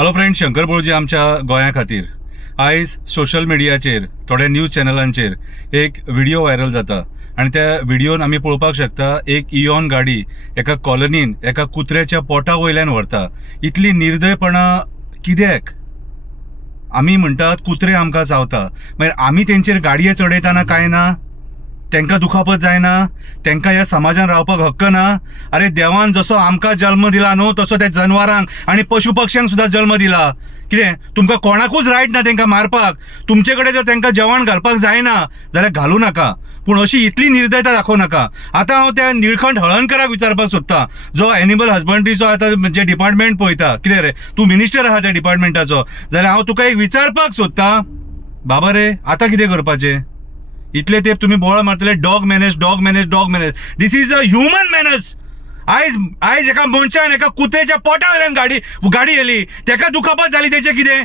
Hello friend, Shankar बोळजी आमच्या गोंया खातीर आयज सोशल मिडियाचेर थोड्या न्यूज चॅनलांचेर एक व्हिडिओ व्हायरल जाता आणि त्या व्हिडिओन आमी पळोवपाक शकता एक इयॉन गाडी एका कॉलनीन एका कुत्र्याच्या पोटा वयल्यान व्हरता। इतली निर्दयपणा कित्याक? आमी म्हणटात कुत्रे आमकां चावता, मागीर आमी तेंचेर गाडये चडयतना काय ना? तेंका दुखापत जायना? तेंका ह्या समाजान रावपाक हक्क ना? अरे देवान जसो आमकां जल्म दिला न्हू तसो त्या जनवरांक आणि पशु पक्ष्यांक सुद्धा जल्म दिला। कितें तुमकां कोणाकूच रायट ना तेंका मारपाक? तुमचे कडेन जर तेंका जेवण घालपाक जायना जाल्यार घालू नाका, पूण अशी इतली निर्दयता दाखोव नाका। आता हांव त्या निळकंठ हळर्णकराक विचारपाक सोदता, जो एनिमल हजबंड्रीचो आतां जे डिपार्टमेंट पळयता। कितें रे, तूं मिनिस्टर आहा त्या डिपार्टमेंटाचो, जाल्यार हांव तुका एक विचारपाक सोदता, बाबा रे आतां कितें करपाचें? इतले तेप तुम्ही बोळा मारतले dog manage dog manage dog manage. This is a human manners. आयज एका मनशान एका कुत्र्याच्या पोटा वयल्यान गाडी येली, तेका दुखापत जाली, तेचे कितें?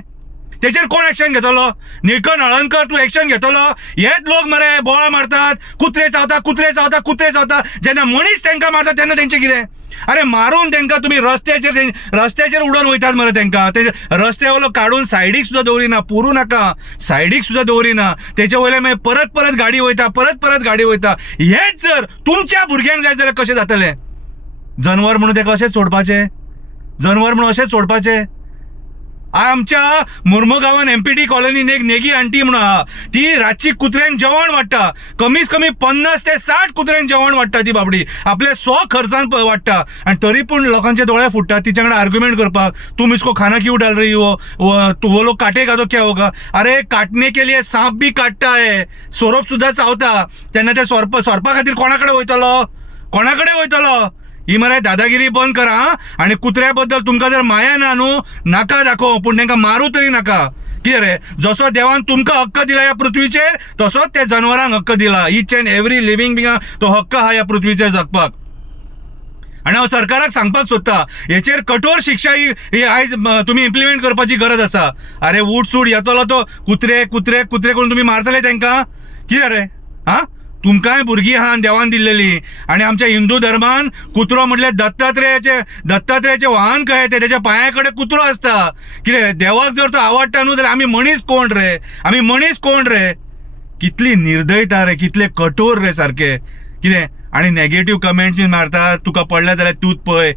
तेचेर कोण एक्शन घेतलो? निळकंठ हळर्णकर तूं एक्शन घेतलो? हेच लोक मरे बोळा मारतात, कुत्रे चावता कुत्रे चावता कुत्रे चावता, जेन्ना मनीस तेंका मारता तेन्ना तेंचे कितें? अरे मारून तेंका तुम्ही रस्त्याचेर उडोवन वयतात मरे तेंका। ते रस्त्यावयलो काढून सायडीक सुद्धा दवरिना, पुरू नाका, सायडीक सुद्धा दवरिना, तेचे वयल्यान मागीर परत गाडी वयता गाडी वयता। हेच जर तुमच्या भुरग्यांक जाय जाल्यार कशें जातलें? जनवर म्हणून तेका अशेंच सोडपाचें? जनवर म्हणून अशेंच सोडपाचें? आमच्या मुर्मुगांवान एमपीटी कॉलनीन एक नेगी आंटी म्हणून आहा, ती रातची कुत्र्यांक जेवण वाडटा, कमीत कमी 50 ते 60 कुत्र्यांक जेवण वाडटा ती बाबडी, आपल्या खर्चान वाडटा, आणि तरी पूण लोकांचे दोळे फुटतात तिच्या कडेन आर्ग्युमेंट करपाक। तुम इसको खाना क्यों डाल रही हो, वो लोग काटेगा तो क्या होगा? अरे काटने के लिए सांप भी काटता है, सोरोप सुद्धा चावता, तेन्ना ते सोरपा खातीर कोणाकडे वयतलो? ही मरे दादागिरी बंद करा। आणि कुत्र्याबद्दल तुमकां जर माया ना न्हू, नाका दाखव, पूण तेंका मारू तरी नाका। कितें रे, जसो देवान तुमकां हक्क दिला ह्या पृथ्वीचेर तसोच त्या जनवरांक हक्क दिला। ईच अँड एव्हरी लिव्हिंग बिंगाक तो हक्क हा ह्या पृथ्वीचेर जगपाक। आणि हांव सरकाराक सांगपाक सोदता, हेचेर कठोर शिक्षा ही आयज तुम्ही इम्प्लिमेंट करपाची गरज आसा। अरे उठ सूट येतलो तो कुत्रे करून तुम्ही मारतले तेंका? कितें रे? हा, तुमकांय भुरगीं आहा देवान दिल्लेली, आणि आमच्या हिंदू धर्मान कुत्रो म्हटल्यार दत्तात्रेयाचे वाहन कहे ते, त्याच्या पायाकडे कुत्रो असता। कितें देवाक जर तो आवडटा न्हू जाल्यार आमी मनीस कोण रे? कितली निर्दयता रे, कितले कठोर रे सारखे। कितें आणि नेगेटिव्ह कमेंट्स बी मारतात, तुका पडल्या जाल्यार तूच पळय,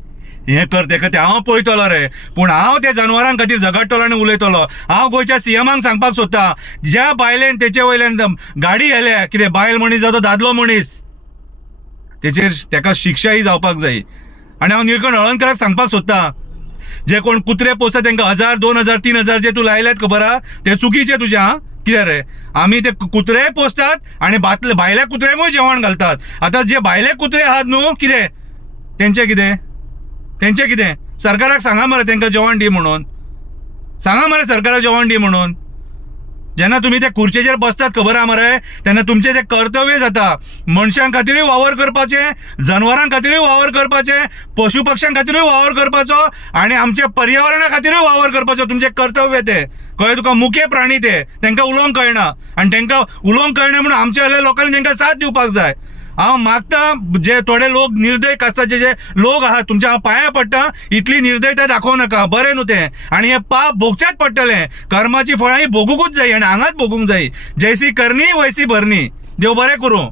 हे कर ते कर, हांव पळयतलो रे, पूण हांव त्या जनवरांक खातीर झगडटलो आणि उलयतलो। हांव गोंयच्या सीएमांक सांगपाक सोदता, ज्या बायलेन तेचे वयल्यान गाडी येल्या, कितें बायल मनीस जातो दादलो मनीस, तेका शिक्षा ही जावपाक जाय। आणि हांव निळकंठ हळर्णकराक सांगपाक सोदता, जे कोण कुत्रे पोसतात तेंका 1000, 2000, 3000 जे तूं लायल्यात खबर आहा, ते चुकीचे तुज्या। कितें रे, आमी ते कुत्रे पोसतात आणि भायल्या कुत्र्यांकूय जेवण घालतात। आता जे भायले कुत्रे आहात न्हू, कितें तेंचे कितें? सरकाराक सांगा मरे तेंका जेवण दी म्हणून, सांगा मरे सरकाराक जेवण दी म्हणून। जेन्ना तुम्ही त्या खुर्चेचेर बसतात खबर आहा मरे, तेन्ना तुमचे ते कर्तव्य जाता, मनशां खातीरूय वावर करपाचे, जनवरां खातीरूय वावर करपाचे, पशु पक्ष्यां खातीरूय वावर करपाचो, आणि आमच्या पर्यावरणा खातीरूय वावर करपाचो, तुमचे कर्तव्य ते। कळ्ळें तुका? मुखे प्राणी तेंका उलोवंक कळना, आणि तेंका उलोवंक कळना म्हणून आमच्या लोकांनी तेंका साथ दिवपाक जाय। हांव मागता, जे थोडे लोक निर्दय कास्ताचे जे लोक आहात, तुमच्या हांव पांया पडटा, इतली निर्दयता दाखोव नाका, बरें न्हू तें, आणि हे पाप भोगच्याच पडटलें। कर्माची फळां ही भोगूंकूच जाय आणि हांगाच भोगूंक जाय। जैसी करनी वैसी भरनी। देव बरें करूं।